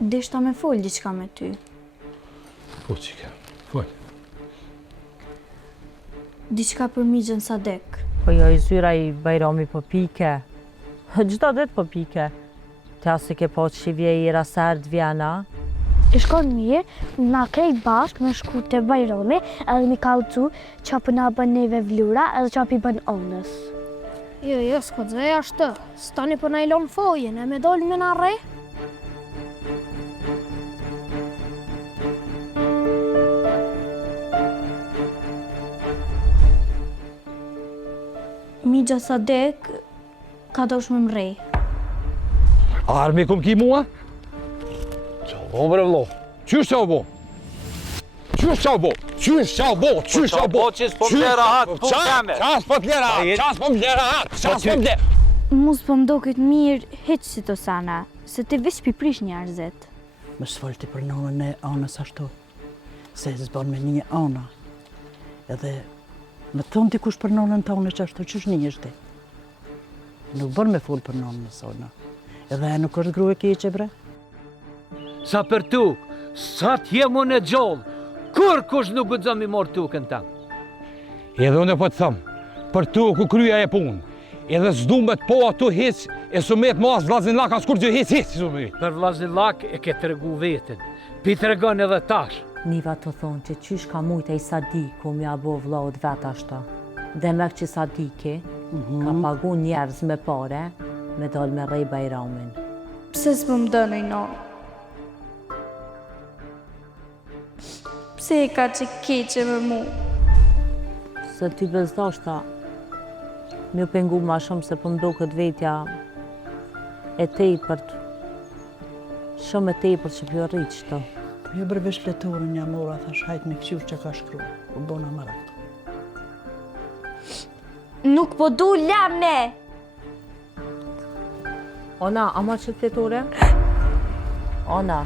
Deshta me fol diçka me ty. Po qika, fol. Diçka për Mixhen Sadek. Po jo, i zyra i Bajrami po pike. Gjdo dit po pike. Ta se ke po qivje i rasert vjena. I shkon mirë, na krejt bashk me shku të Bajrami edhe mi kalcu qa për na bën neve vlura edhe qa për bën onës. Jo, s'ko dzej ashtë. Stani për na i lon fojen, e me dollë me na re? Mixha Sadek ka dosh me mrej. Armi kom ki mua? Qa bo bre vlo? Qysh qa bo? Qysh qa bo? Qysh qa bo? Qysh qa bo? Qysh po m'le rahat, po keme. Qas po t'le rahat, qas po m'le rahat, qas po m'le. Mus po mdokit mirë heq si të sana, se ti veç piprish njerëzit. Më sfolti për nonën e anës ashtu, se zbon me një ana. Edhe më thonë ti kush për nonën tonë që ashtu, qysh një është ti? Nuk bën me fol për nonën e sona. Edhe e nuk është grua keqe bre? Sa për tuk, sa t'jemu në gjollë, kur kush nuk gëzëm mi morë tukën tam? Edhe unë po të thëmë, për tu ku kryja e punë, edhe s'dumbet po ato hiç, e sumet mas vlazin lak, as kur gjë hiç sumet. Për vlazin lak e ke të regu vetin, pi të regon edhe tash. Niva të thonë që qysh ka mujt e i Sadiku mja bo vlaut vet ashta. Dhe me që Sadiki ka pagu njerëz me pare, me dal me rej Bajramin. Pse s'po më dënej non? Pse e ka që keqe me mu? Se ty bezdashta, mi u pengu ma shumë se po mdo këtë vetja e tepërt, shumë e tepërt që pjo rritë qëto. Po jo bre vesh fletorën një mora, thash hajt me këqyr që ka shkru, u bona marat. Nuk po du lamne! Ona, ama që fletore? Ona.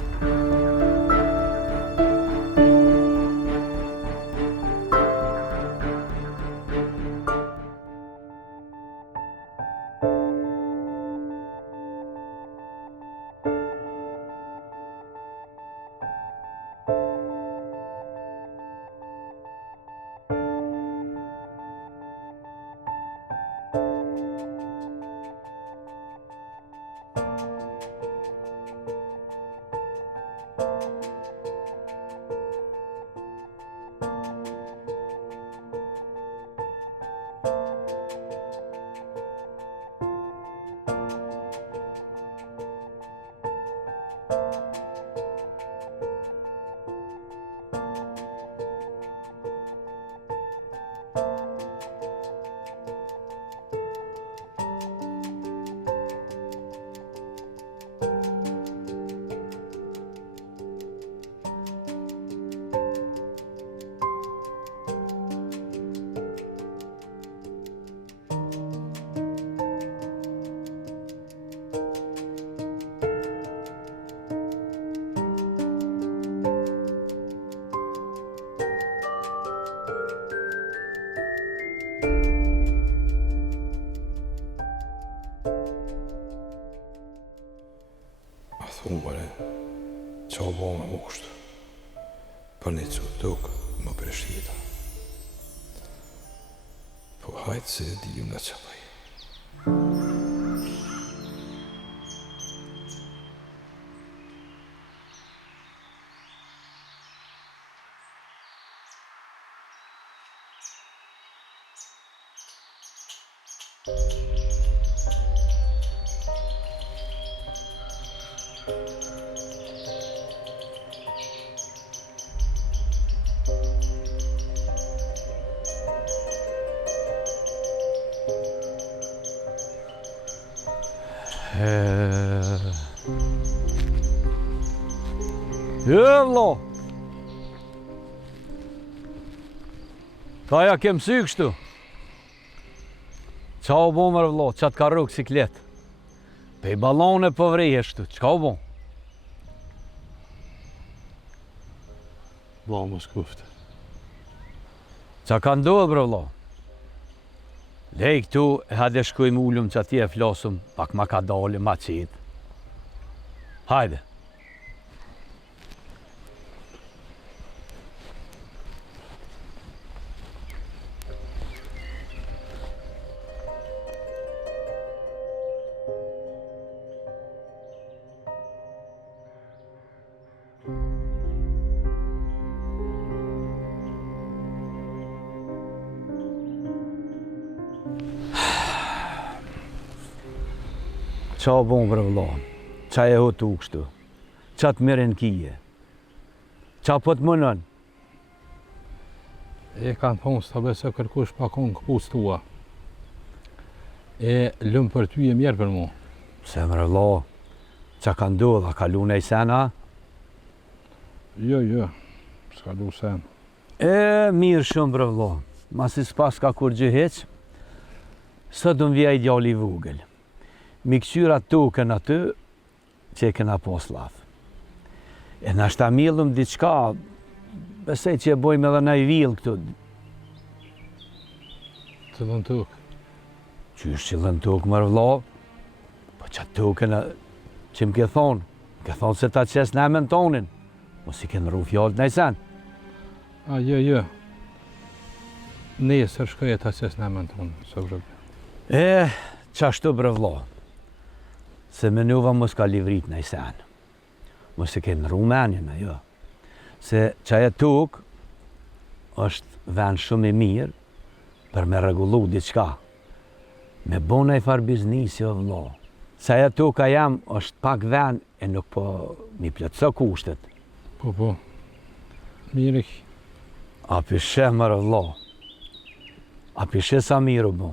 Thumbare, qa bo me mushtë, për një që tukë më preshita. Po hajtë se e dim në që bëj. Vlo! Ka ja kem sy kështu. Qa u bo mërë vlo, qa t'ka rrugë siklet. Pe i balone po vreje shtu, qa u bo? Vlo më skuftë. Qa ka ndodhë bre vlo? Lej këtu e hajde shkujmë ullum që atje e flasëm, pak ma ka dalë ma qitë. Hajde. Qa bon bre vëlla, qa e hotu kështu, qa të mirin kije, qa po të mënën? E kanë thonë së të besë kërkush pa konë këpus tua. E lëmë për ty e mjerë për mu. Se bre vëlla, qa ka ndodh, a ka lune i sena? Jo, s'ka du sen. E, mirë shumë bre vëlla, masi s'pas ka kur gjë heq, së du m'vja i djali vugël. Mi këqyra tukën aty, që e këna pos laf. E në ashta millëm diçka, besej që e bojmë edhe në i vilë këtu. Të dhënë tukë. Qysh që dhënë tukë mërë vëlla, po që tukën që më ke thonë se ta qes në emën tonin, mos i ke nërru fjallët në i sen. A, jo. Nesër shkoj e ta qes në emën tonin, së vrëbë. E, qashtu bre vëlla, se menuva mos ka livrit në i sen. Mos i ke nërru menjën, jo. Se qaja tukë është vend shumë i mirë për me regullu diçka. Me bona i farë biznisi o vëlla. Se aja tuka jam është pak vend e nuk po mi plëtso kushtet. Po. Mirë. A pishe mërë vëlla. A pishe sa mirë u bo.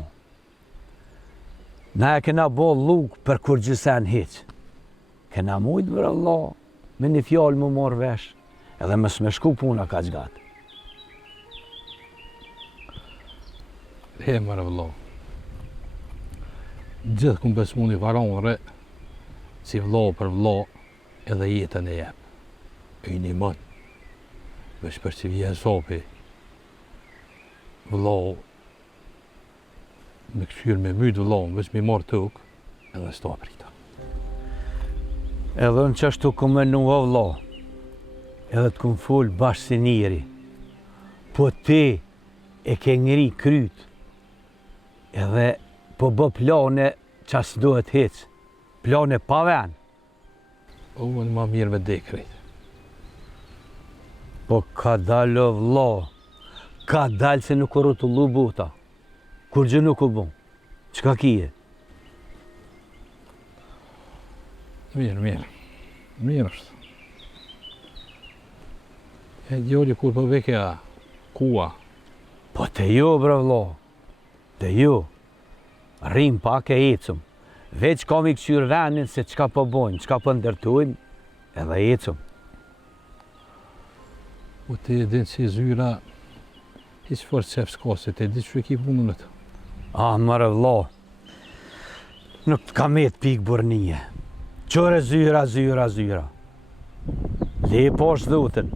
Na e kena bo lukë për kur gjisen hiq. Kena mujtë mërë vëlla, me një fjallë më morë vesh, edhe më s'me shku puna ka gjgatë. He mërë vëlla. Gjithë këmë besmu një varonë re, si vëlla për vëlla, edhe jetën e jepë. E një mënë, vesh për që vje sopi, vëlla, me këshyrë me mytë vëlla, vesh mi marë tukë, edhe s'to aprita. Edhe në qështu këmë menu o vëlla, edhe të këmë full bashkë si njeri, po ti e ke ngri kryt, edhe po bë plane qas duhet hiq, plane pa ven. Unë ma mirë me dekrejt. Po ka dalë o vëlla, ka dalë se nuk u rrotullu buta, kur gjë nuk u bon, qka kije? Mirë është. E djoli kur për vekja kua. Po te ju, bre vëlla, te ju. Rrim pak e ecëm. Veç kam i këqyr venin se qka po bojnë, qka po ndërtojmë, edhe ecëm. Po ti e dinë si zyra, hiç forë qef s'ka, se ti e di që e ki punën e të. Ah, mërë vëlla, nuk të kam et pikë burnie. Qore zyra. Le posh dhutën.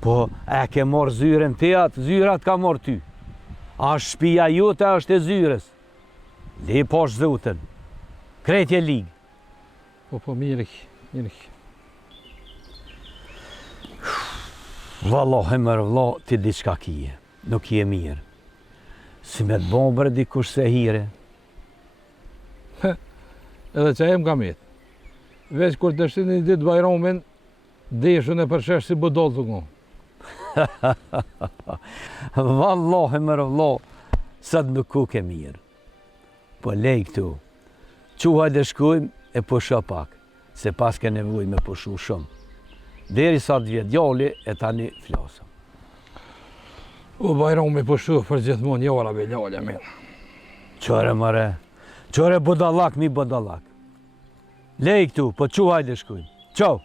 Po e ke morë zyren ti atë, zyrat ka morë ty. A shpia jote është e zyrës. Le posh dhutën. Krejtje ligë. Po, mirë. Vallahi mërë vëlla, ti diçka kije. Nuk je mirë. Si me të bombër dikush se hire. Edhe që em kam jetë. Veç kur të shtë një ditë bajromin, deshën e përshesh si bëdollë të ngonë. Vallahi mërë vëlla, sëtë nuk ku ke mirë. Po lej këtu, quhaj dhe shkujmë e pusha pak, se pas ke nevoj me pushu shumë. Deri sa të vjetë djali e tani flasëm. U bajromi pushu për gjithmonë jara be ljalja me. Qore mëre, qore budallak mi budallak. Lej këtu, po quhaj dhe shkujmë. Qau!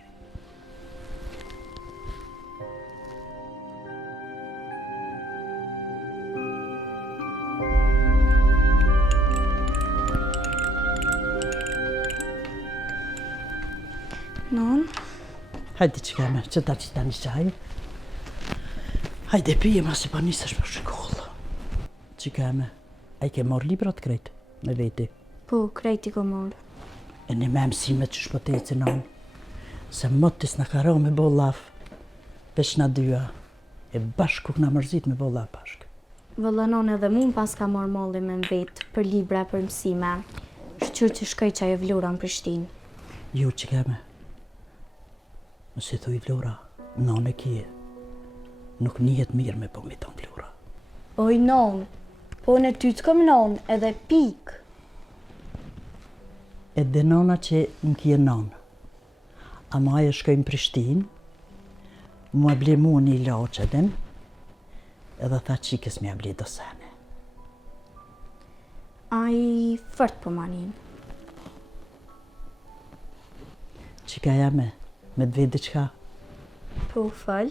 Non? Hajde që keme, që ta që ta një qaj. Hajde pije ma se pa nisësh për shkollë. Që keme, a i ke morë librat krejt me veti. Po, krejti ko morë. E një me mësime që shpoteci non. Se motis në karo me bo laf, pesh në dyja. E bashku këna mërzit me bo laf bashk. Vëllënon edhe mund pas ka morë molli me vetë për libra për mësime. Shqyr që shkoj që ajo Vlora në Prishtinë. Ju që keme, nëse thuj Vlora, non e kje, nuk njihet mirë me po mi ton Vlora. Oj, non, po në ty të këm non edhe pik. E dhe nona që më kje nonë. A maja shkoj në Prishtinë, mua ble mua një laqë edhen, edhe tha qikës me ble do sene. A i fërt po manin. Qika jame, me të vedi qka? Po fal.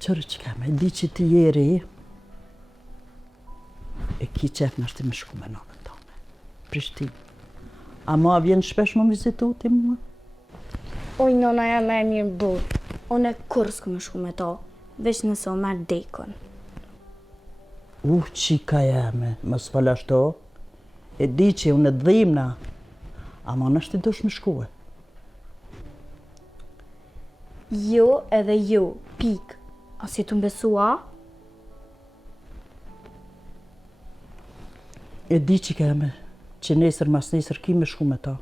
Qërë qka me, di që ti jeri, e ki qef në ashtë me shku me nonën tonë. Prishtinë. A ma vjen shpesh më vizitu ti mua? Oj, nona jam e mirë burë. Unë e kur s'ku më shku me to, veç nëse o merë dekën. Qika jame, më s'fal ashto. E di që unë e dhimna, ama në ashtë i dush me shkue. Jo edhe jo, pik. A si të mbesua? E di që keme, që nesër mas nesër ki me shku me ta,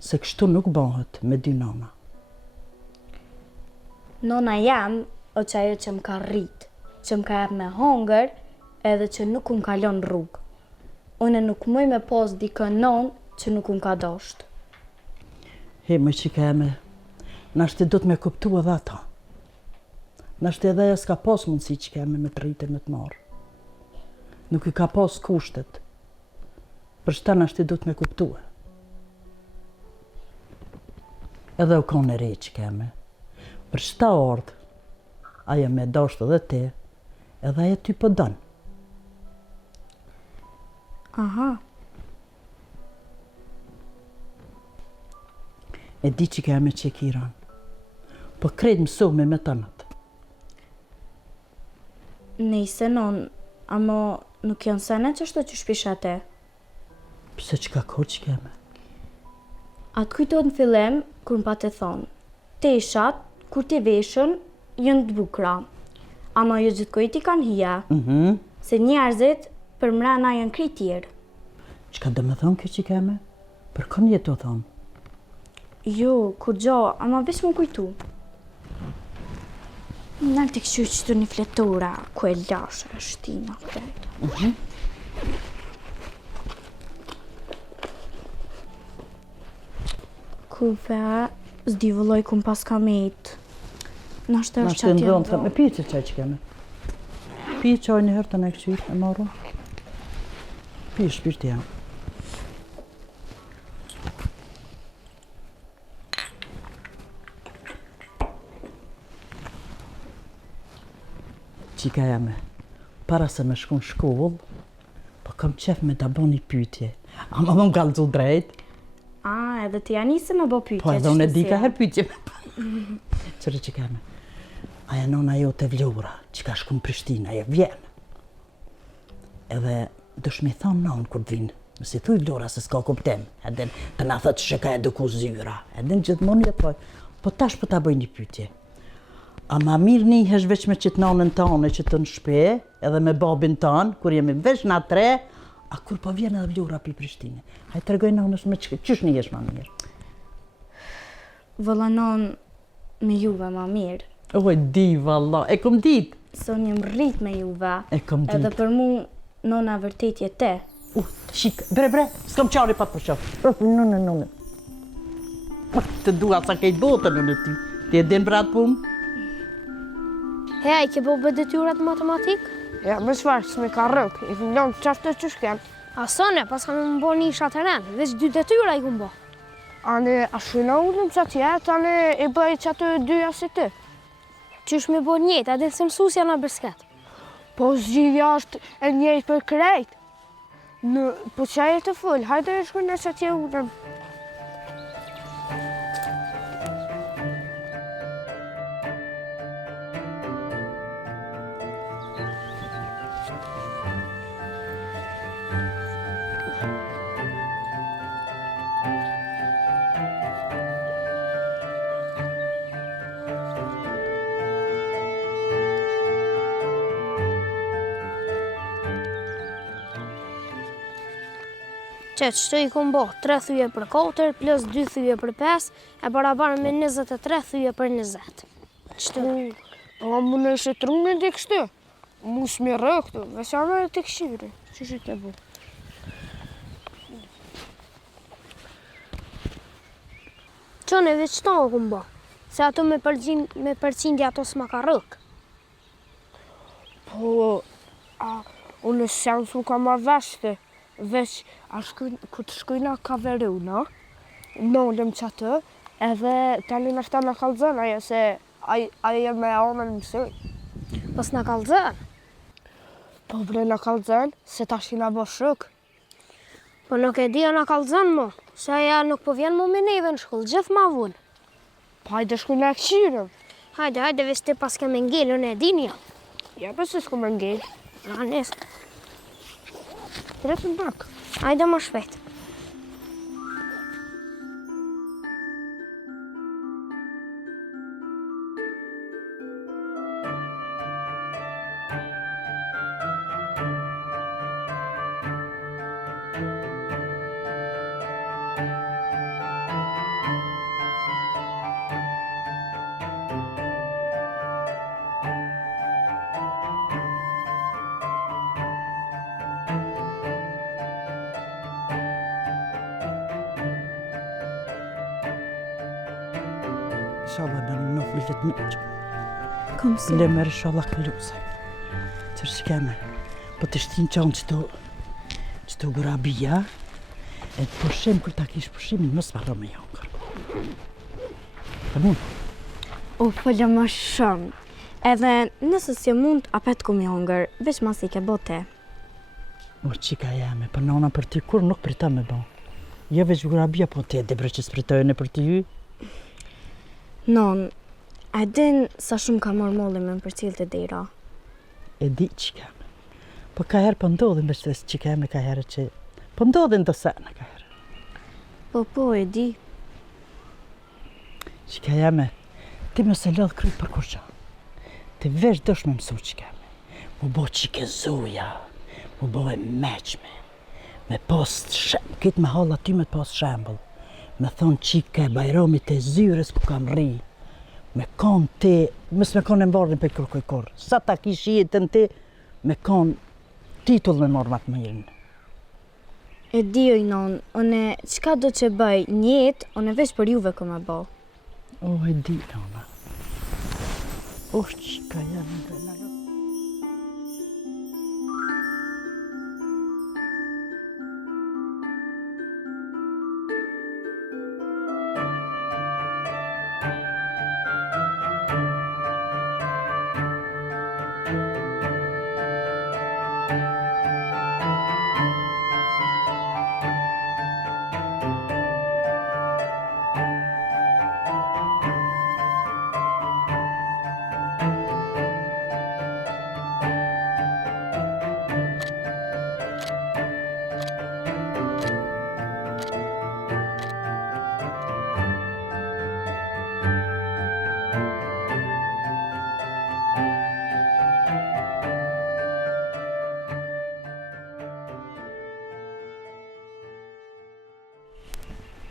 se kështu nuk bëhet me dy nona. Nona jam, o që ajo që më ka rritë, që më ka jep me hongër, edhe që nuk më kalon rrugë. Unë nuk muj me pos dikën non që nuk më ka dosht. He, më që keme, nashtë do të me kuptu edhe ata. Nashtë edhe e s'ka pas mundësi që keme me të rritë e me të marë. Nuk i ka pas kushtet. Për shta nashtë do të me kuptu e. Edhe u kone re që keme. Për shta ardhë, aja me dosht edhe te, edhe aja ty po dënë. Aha. E di që keme që kiran. Po krejt mësume me të nëtë. Nejse non, ama nuk janë sene që shto që shpisha te. Pse që ka ko që keme? Atë kujtot në fillim, kur më pa të thonë. Teshat, kur t'i veshën, jënë të bukra. Ama jo gjithë kojti kanë hija. Se njerëzit për mrena janë kritirë. Qka dhe me thonë kjo që keme? Për kënë jetë o thonë? Jo, kur gjo, ama vesh më kujtu. Nalë të këshu që të një fletura, ku e lashe, e shtina, krejtë. Kufe, zdi vëlloj ku më pas ka mejtë. Nashtë është që atje ndronë, me pije që që keme. Pije qaj një herë të në këqyr, e marru. Pije shpirti jam. Qika jame, para se me shku në shkollë, po kam qef me ta bo një pytje. Ama më kalëzu drejt. A, edhe të janë nisë me bo pytje. Po edhe unë e di ka her pytje me pa. Qërë qika jame, aja nona jo të Vlora, që ka shku në Prishtinë, aja vjen. Edhe dësh me thonë nonë kur të vinë, mësi thuj Vlora se s'ka kuptem, edhe të na thët që ka eduku zyra, edhe në gjithmonë jetoj, po tash po ta bëj një pytje. A ma mirë nihesh veç me qitë nanën tane që të në shpe, edhe me babin tanë, kur jemi veç na tre, a kur po vjen edhe Vlora pi Prishtine. Hajtë të regoj nanësh me qysh nihesh ma mirë? Vëlla non me juve ma mirë. Oj, di valla, e kom dit. Se unë jem rrit me juve. E kom dit. Edhe për mu, nona vërtet je te. Shik, bre, s'kom qari pat për qaf. Nune. Të dua sa kejt botën në ty. Ti e din për atë punë? Hej, ke po bë detyrat matematik? Ja, më shfarë, s'me ka rëk, i fillon qashtë të qëshken. Asone, pas ka më bo një shatëren, veç 2 detyra i këmë bo. Ane, a shkina ullëm që atjet, ane e bëj që atë 2 si ty. Qysh me bo njët, edhe se mësusja në bërsket. Po zgjidhja është e njëjtë për krejt. Po që e të full, hajde e shkina që atje ullëm. Qëtë i këmë bo 3 thyje për 4 plus 2 thyje për 5 e barabarë me 23 thyje për 20. Qëtë? Po më në ishe trungën të kështu. Mu s'me rëktu, veçanë e të këshyri. Që që të bu? Qone veç to kum bo. Se ato me përqindje ato s'ma ka rëk. Po, unë s'jam su ka marrë veshte, veç ku të shkojna ka veruna, nolem që atë, edhe tani në shta në kalëzën ajo se ajo me onën mësoj. Po s'na kalëzën. Po bre në kalëzën, se ta shina bo shuk. Po nuk e di na kalëzën mo, se aja nuk po vjen mu me neve në shkollë, gjithë ma vull. Pa hajde shkojna e këshirëm. Hajde, veç ti pas ke me ngellën e dinja. Ja, për se s'ku me ngellë. Na nes. Tretë në bak. Hajde më shpejt. Inshallah ben nog vill det mycket. Kom se. Blir mer inshallah kalusa. Tërshkeme. Po të shtin qanë që të grabia, e të pushim kër ta kish pushimin, mos marro me jongër. Të mund? U fëllë më shumë. Edhe nëse si mund, apet ku mi hongër, veç mas i ke bote. O qika jeme, për nona për ty kur nuk prita me bo. Jo veç grabia, po te debre që spritojnë për ty hy. Non, a din sa shumë ka marrë molli me më përcil të dera? E di qika me. Po ka herë po ndodhin veç të qika jeme ka herë që... Po ndodhin do sene ka herë. Po, e di. Qika jeme, ti më se lodh kryt për kur qa. Ti veç dosh me mësu qika jeme. Mu bo qike zuja, mu bo e meqme. Me post shem, kitë me halla ty me të post shembol. Me thonë qika e bajromit e zyres ku kam ri. Me konë ti, mës me konë e mbarën për kërkoj korë. Sa ta kish jetën ti, me konë titull me morë matë mirën. E di oj non, one qka do që bëj njët, one veç për juve këmë e bo. O, e di, nona. Qika janë në në.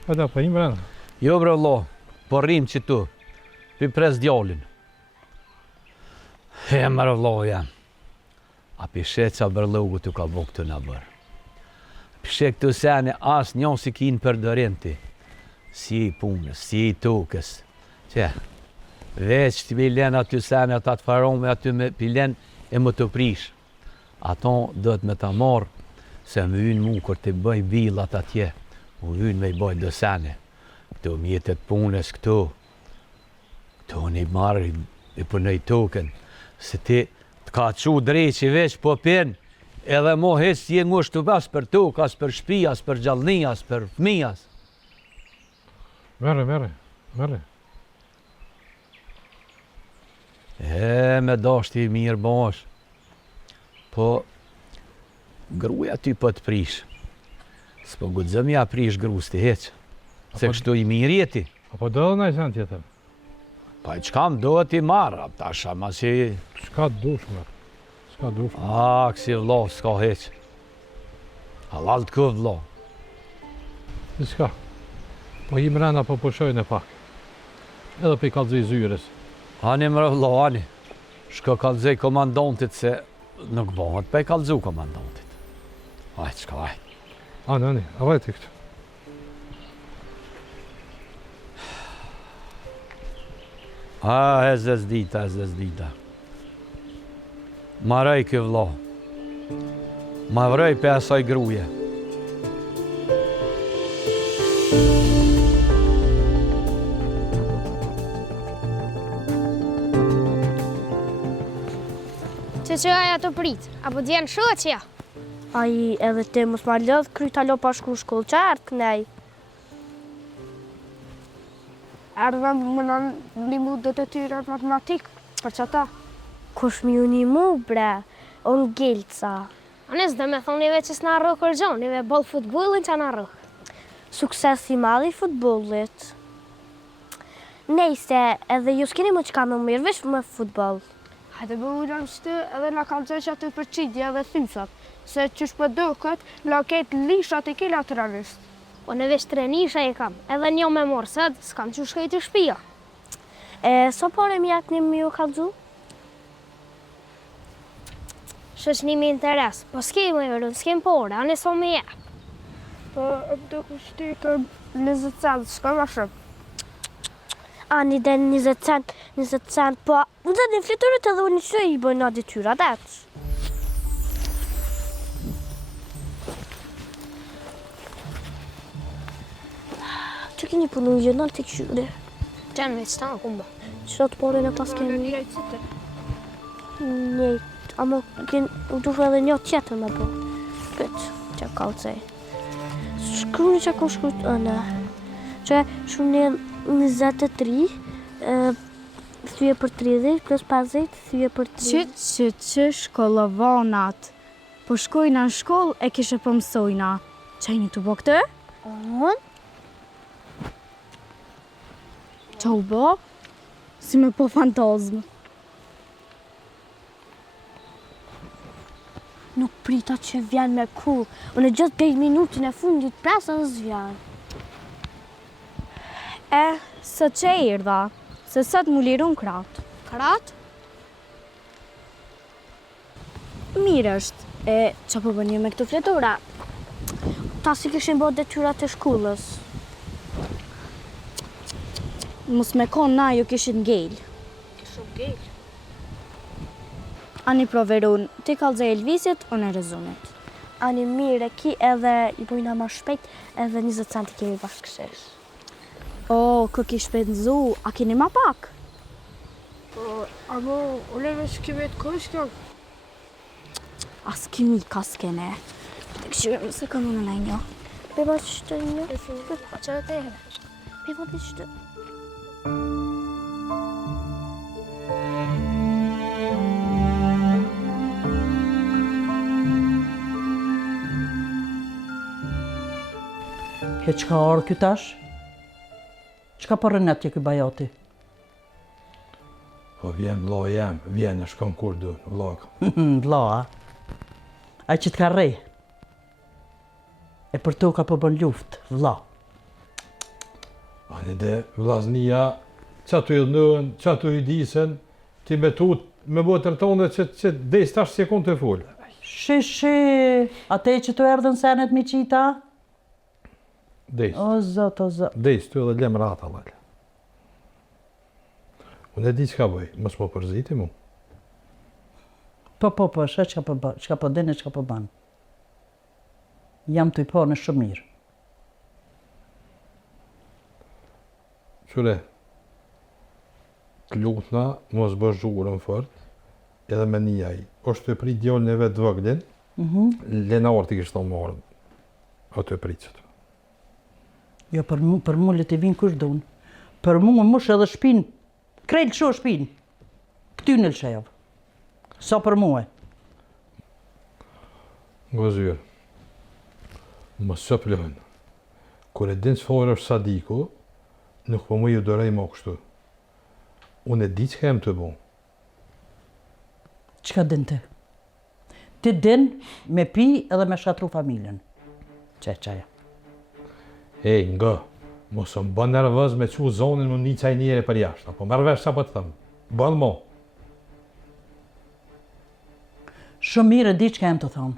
Ata, po im rënë. Jo bre vëlla, po rrim që tu, pi pres djallin. Mërë vëlla jam. A pishe qa bërlogu të ka bo këtë në bërë. Pishe këtu sene as njën si kinë për dërinti. Si i punës, si i tukës. Që, veç të pilen aty sene ata të farome aty me pilen e më të prish. Ato do të me të marë, se më ynë mu kër të bëj bilat atje. U hynë me i boj dësane, këto mjetet punës këto në i marrë i përnëj token, se ti të ka qu dreqi veç po pen, edhe mo hes je ngusht të bas për tokë, as për shpi, as për gjallni, as për fmijas. Mere. Me dashti mirë bash, po gruja ty po të prish. S'po gudzëm ja prish grus të heq, se kështu i mirë jeti. Apo do dhe nëjë sen tjetër? Pa i qkam do t'i marrë, tasha ma si... S'ka dush, mërë. S'ka dush. Kësi vlo, s'ka heq. Halal të këv vlo. S'ka. Po i mrena po pushojnë e pak. Edhe pe i kalzëj zyres. Ani mërë vlo, ani. Shko kalzëj komandantit se nuk bëhet pe i kalzu komandantit. Ajt, shka ajt. Ani, a vajt i këtë. E zëzdita. Maraj kë vlla. Ma vroj për asaj gruje. Që aja të prit, apo djenë shoqja? Ai edhe ti mos ma lëdh kryt alo pa shku shkollë, që ardh kënej? Erdhëm më në një mu dhe të tyre matematik, për që ta. Kush mi uni mu, bre, unë gelca. Anes dhe me thonive që s'na rrë kërgjonive, bol futbolin që na rrë. Sukses i madh i futbollit. Nejse, edhe ju s'keni më qka me mirë, vesh me futbol. Hajde bë ullëm shtë edhe nga kam që aty përqidja dhe thysat, se që shpë duket, nga ketë lishat i kila trenist. Po në vesh trenisha e kam, edhe një me morë sëd, s'kam që shkejt i shpia. So pare mi atë një mi u kalzu? Shëshnimi interes, po s'ke me vërën, s'kem pore, anë so me jep. Po e më duke shty këm 20 cent, s'ka ma shumë. A, një den 20 cent, po në dhe një fliturit edhe unë që i bëjnë në dityra, datë. Që keni punu një gjënal të këshyri? Qenë veç ta në kumba. Që të pore në pas kemi? Njëjtë, ama u duhe edhe një tjetër me po. Këtë, që kalcej. Shkruni që kom shkrujt, ne. Që shumë një 23, thyje për 30, plus 50, thyje për 30. Që shkollovonat. Po shkojna në shkollë e kishe po mësojna. Qajni të bo këtë? Qa u bo? Si me po fantazmë. Nuk prita që vjen me ku. Unë e gjithë 5 minutin e fundit prasa dhe zvjan. Së që e irdha, se sot mu lirun kratë. Kratë? Mirë është, që po bënjë me këtu fletura? Ta si kishin bërë detyrat e shkullës. Mus me konë na ju kishin gejlë. Kishëm gejlë. Ani proverun, ti kalëzë e Elvisit, unë e rezumit. Ani mirë e ki edhe i bojna ma shpejt edhe 20 centi kemi bashkëshesh. Kë ki shpenzu, a kini ma pak? Amo, unë e vesh kime të kështën. As kimi ka s'kene. Të këshirëm se kam unë në një. Beba qështë një? Po që të e. Beba dhe qështë. E qka orë kjo tash? Qka për rënet që kjo bajati? Po vjen vlo jem, vjen e shkon kur du, vlo ka. Vla, a? A që t'ka rej? E për to ka po bën luft, vla. Ani dhe vlaznia, që tu i dhënën, që tu i disen, ti me tut, me bo të rëtonë që des tash sekund të full. Shi, ate që tu erdhën senet mi qita? Des. O zot, o zot. Des, tu edhe lem rata, lale. Unë e di që ka bëj, mos po përziti mu. Po, shë që po dene, që po banë. Jam të i po në shumë mirë. Qure, të lutna, mos bësh zhurën fort, edhe me njaj. O shtë të prit djollën e vetë vëglin, lena orë të kishtë të morën. O të pritët. Jo, për mu le të vinë kush dunë. Për mu më mush edhe shpinë, krejlë që shpinë. Këty në lëshevë. Sa për mu e. Gozyrë, më së plëhën. Kër e din së është Sadiku, nuk po mu ju dorej më kështu. Unë e di që kem të bu. Qka din të? Ti din me pi edhe me shatru familjen. Qaja. Ej, nga, mos më bën nervëz me që zonin më një qaj njere për jashtë, apo mërë vesh sa po të thëmë. Bëllë mo. Shumë mirë e di që kem të thonë.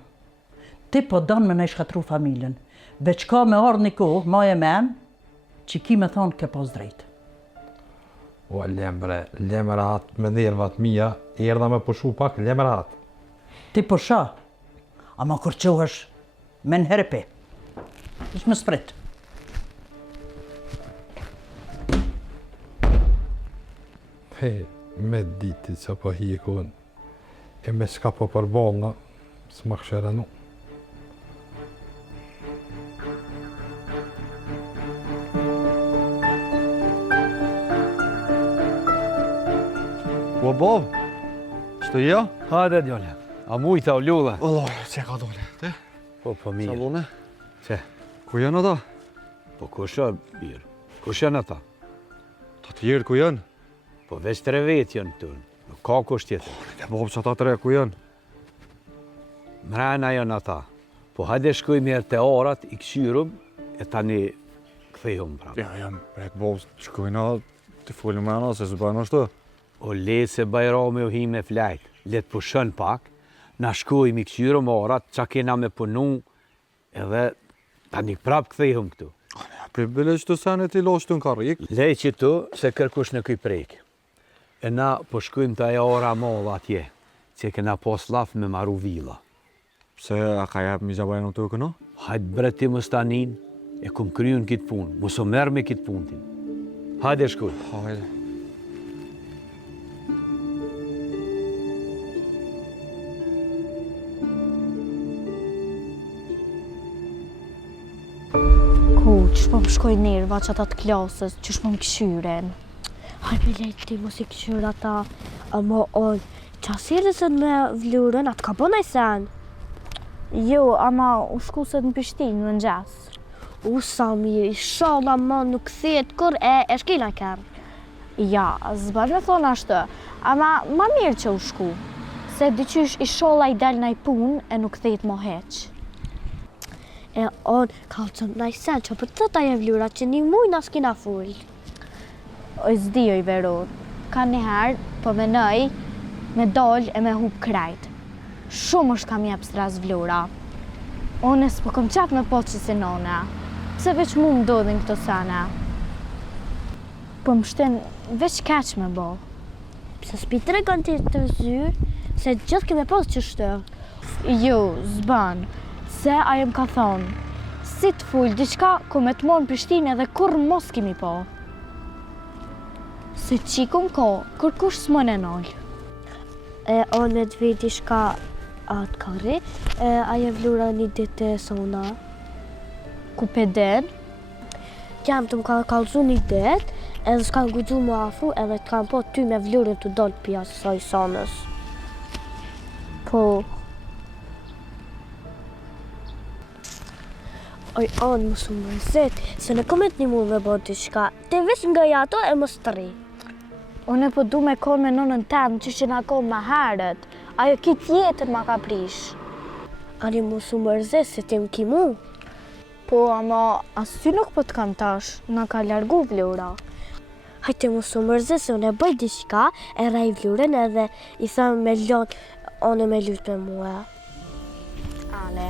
Ti po donë me në shkatru familjen. Veç ka me ardhë një kohë, ma e men, që ki me thonë ke pos drejtë. O, lemre, lemrat me nervat mija, erdha me pushu pak lemrat. Ti po sha, ama kur qohesh, men herpe. Ish më sprit. He, me ditit që po hikun, e me s'ka po përbalna, s'ma kësheranu. O, Bob, që ja? Hajde, djole. A mujta o ludha? Allah, që ka dole? Te? Po, po mirë. Salone? Që? Ku janë ata? Po, kush është mirë? Kush janë ata? Ta tjerë ku janë? Po, veç 3 vetë janë këtu. Nuk ka kush tjetër. E Bob, që ata 3 ku janë? Mrena janë ata. Po, hajde shkoj mirë te orat, i këshyrum, e tani kthehum prapë. Ja, janë prek Bob, shkojna të folim me ana, se s'bajnë ashtu. O le se Bajrami u hi me flajt, le të pushën pak, na shkojmë i këshyrum orat, qa kena me punu, edhe tani prapë kthehum këtu. Pri bile që të senet i losh të në karik. Lej që tu, se kërkush në këj prek. E na po shkojmë të aja ora molla atje, që kena pos laf me maru vila. Pse a ka jep mi gjabajnë të këno? Hajtë breti më stanin, e kum kryu në kitë punë, muso merë me kitë punë ti. Hajde shkuj. Hajde. Që po më shkoj nerva që ata të klasës, që shpo më këshyren. Hajde lejt ti mos i këshyr ata, ama on, qasirë se me vlurën, atë ka bëna i sen. Jo, ama u shku se në Prishtinë në ngjas. U sa mirë, inshallah ma nuk thiet kur e shkina kërë. Ja, zbar me thonë ashtë, ama ma mirë që u shku. Se dyqysh i sholla i del në i punë e nuk thejt mo heq. E on, ka qënë na i sen që për të ta e vlura që një muj na s'kina full. O zdi o i verur, ka njëherë, po menoj, me doll e me hup krajt. Shumë është kam jep stras vlura. One s'po kom qak me po që si nona, pse veç mu më dodhin këto sana. Po më shten veç keq me bo. Pse s'pi të regon ti të zyrë, se gjithë keme pos që shtë. Jo, zban, se ajo më ka thonë, si të full, diçka ku me të morë në Prishtinë edhe kur mos kemi po. Se qikun ko, kur kush s'mon e nollë. E on me të veti shka atë kari, aje vlura një ditë e sona. Ku peden? Jam të më ka kalzu një ditë, edhe s'kan gudu më afru, edhe të kam po ty me vlurën të dollë pja saj sonës. Po, oj, anë më su mërzit, se në komet një mu me bo t'i shka, te vesh nga jato e më stëri. une po du me konë me nonën temë që na konë ma herët. Ajo kitë jetën ma ka prish. Ani më su mërzit, se ti më ki mu. Po, ama as ty nuk po t'kam tash, na ka largu vlura. Hajte më su mërzit, se unë e bëj diçka, e rej vlurën edhe i thëmë me lonë, onë me lutë me mua. Ale.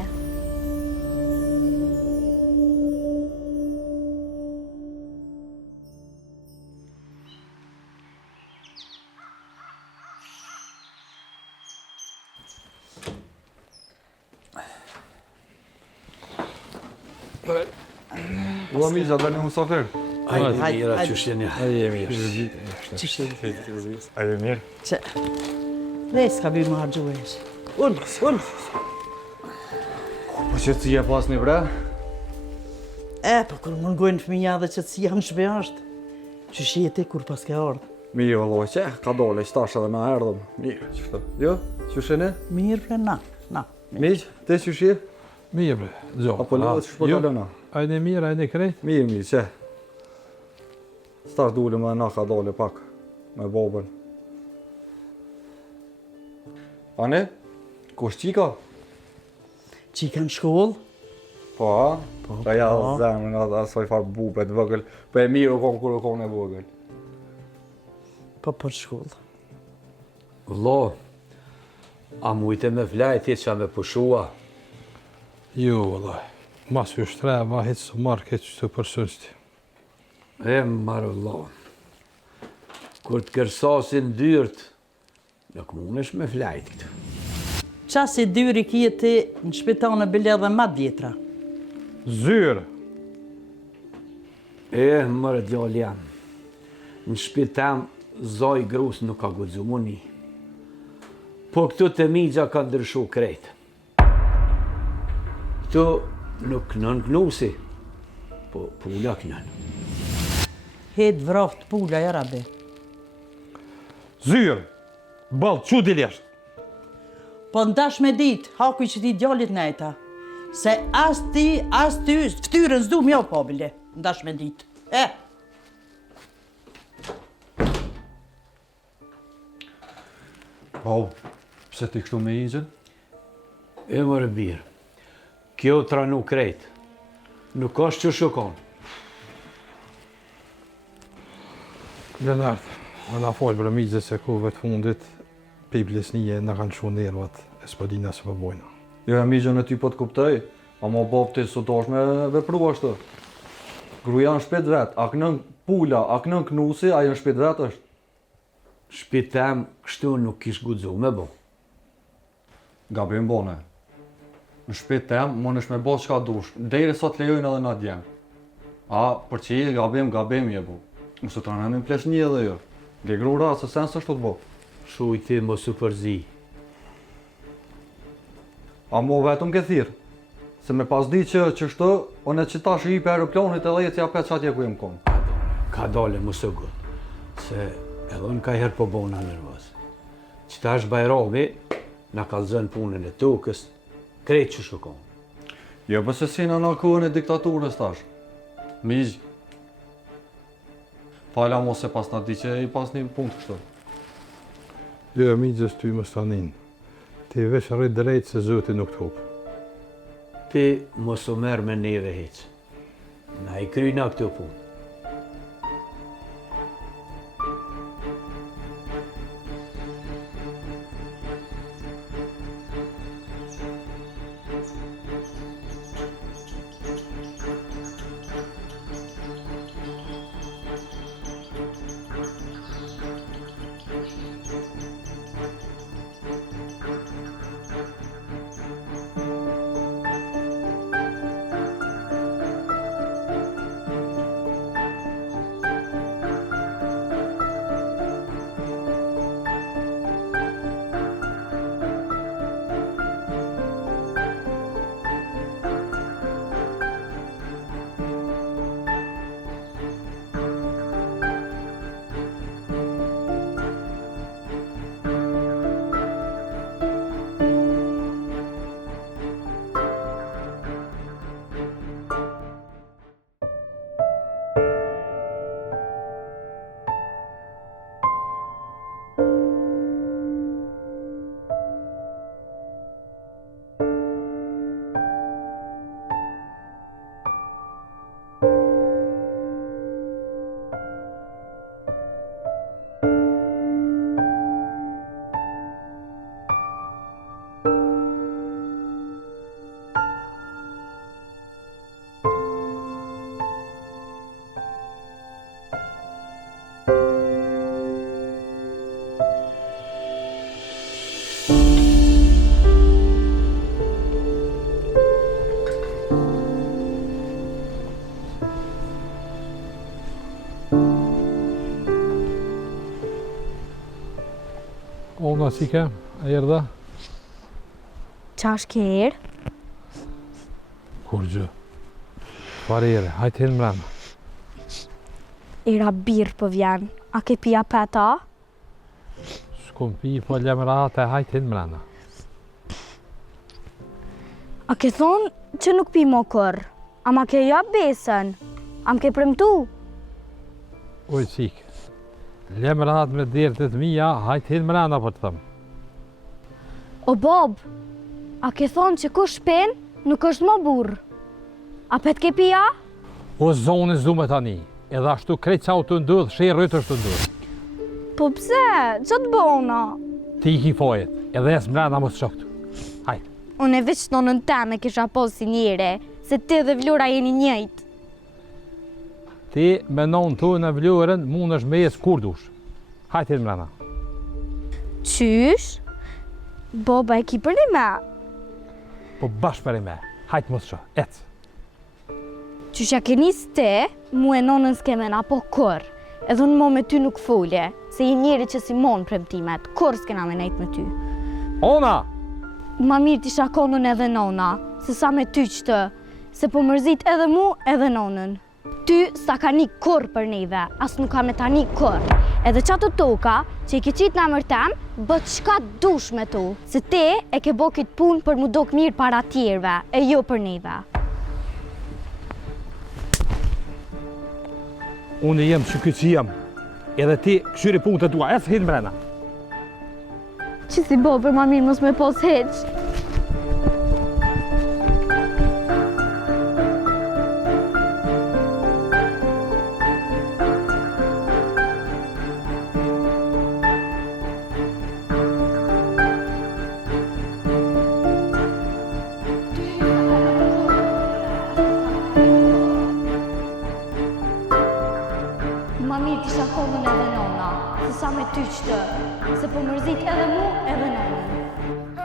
Ua mi, gjatë një musafir. Ajde, mira, qysh jeni. Aje mirë. Aje mirë. Që, dhe s'ka bi më hargjuesh. Unë. Po që të pas një bre? Po kur mungojnë fëmija dhe që të si janë shbe ashtë, që shjeti kur pas ke ardhë. Mirë, vëlloj, që ka dole, qëtash edhe me erdhëm. Mirë, që fëtë. Jo, që shene? Mirë, bre, na. Miq, te që shje? Mirë bre, gjo. Apo lëve që shpëtallona? Ajde mirë, ajde krejt. Mirë, që. Stash dule me na ka dole pak, me bobën. Ane, kush qika? Qika në shkollë? Po, ha? Ka ja zemrën asoj farë bubet vëgël, po e mirë u konë kur u konë e vëgël. Po në shkollë. Vlo, a mujte me flajt që me pushua? Jo, vëllaj. Mas ju shtre, ma hitë së marrë këtë që të përsërsti. E marë vlo. Kur të kërsasin dyrt, nuk mundesh me flajt këtu. Qasi dyri kje ti në shpitane bile edhe ma djetra. Zyrë. Mërë djallë jam. Në shpitam, zoj grus nuk ka guxu muni. Po këtu të migja ka ndryshu krejt. Këtu nuk nën knusi, po pula knën. Het vraft pula e rabe. Zyrë. Balë, që dilesh? Po ndash me dit, haku që ti djallit nejta. Se as ti, as ty, ftyrën s'du mjo pobile. Ndash me dit. Bau, pse ti kështu me igjen? Mërë birë, kjo tranu krejt. Nuk është që shukon. Lenart, më na falë për mizë se kove të fundit, piblis nije në kanë shu nervat e s'pëdina se përbojna. Jo, migjen e ty po të kuptoj, ama bab ti sot është me vepru ashtu. Gruja në shpit vet, a kënën pula, a kënën knusi, a në shpit vet është. Shpitem kështu nuk kish guxu me bo. Gabim bone. Në shpit tem, më nësh me bo qka dush, deri sot lejojnë edhe na djem. A, për që i gabim je bo. Mësë të rënëmin plesh një edhe jo. Legru ra, se sen së shtu të bo. Shuj ti mos u përzi. A mo vetëm ke thirë. Se me pas di që shto, one që tash i për aeroplanit edhe jetë ja pet qatje ku jem konë. Ka dole mos u gut. Se edhe në ka herë po bona nervoz. Që tash Bajrami na ka zënë punën e tukës, krejt që shukon. Jo, pëse si në kohën e diktaturës tash. Migjë. Fala mos e pas në di që i pas një punë të kështu. Jo, mizës ty më stanin. Ti vesh rrit drejt se zoti nuk të hupë. Ti mos u merr me neve hiç. Na i kryna këtë punë. Ona si ke, a erdha? Qa është ke erë? Kur gjë. Pare ere, hajtë hinë mrena. Era birë po vjen. A ke pia peta? S'kom pi, po lemrate, hajtë hinë mrena. A ke thonë që nuk pi mo kër? A ma ke jap besën? A më ke premtu? Oj, sike. Lemrat me dirtet mija, hajtë hinë mrena, po të thëmë. O Bob, a ke thonë që kush shpen nuk është më burë? A pet ke pia? O zonë s'du me tani, edhe ashtu krejt sa u të ndodhë, shej rëtë është të ndodhë. Po pse? Që të bona? Ti i ki fojet, edhe jesë mrena më së shoktu. Hajtë. Unë e veç në nën teme kisha posi njëre, se ti dhe Vlora jeni njëjtë. Ti me non të në vlorën mund është me jesë kur dush. Hajtë hinë mrena. Qysh? Baba e ki për një me? Po bashkë për i me. Hajtë mos që, ecë. Qysh ja ke nis te, mu e nonën s'kemena, po kur? Edhe unë mo me ty nuk folje, se i njeri që si mon premtimet, kur s'kena me nejt me ty. Ona! Ma mirë t'i shakonën edhe nona, se sa me ty qëtë, se po mërzit edhe mu edhe nonën. Ty s'ta ka një kur për neve, as nuk ka me ta një kur. Edhe qatë toka, që i ke qitë në emër tem, bët shka dush me tu. Se te e ke bo kitë pun për mu dok mirë para tjerve, e jo për neve. Unë jem që këtë që jem. Edhe ti këshyri punë të tua, ecë hinë mrena. Që si bo për ma mirë mos me pos heq. Ma mirë t'i shakonën edhe nona, se sa me ty qëtë, se po mërzit edhe mu edhe nonën.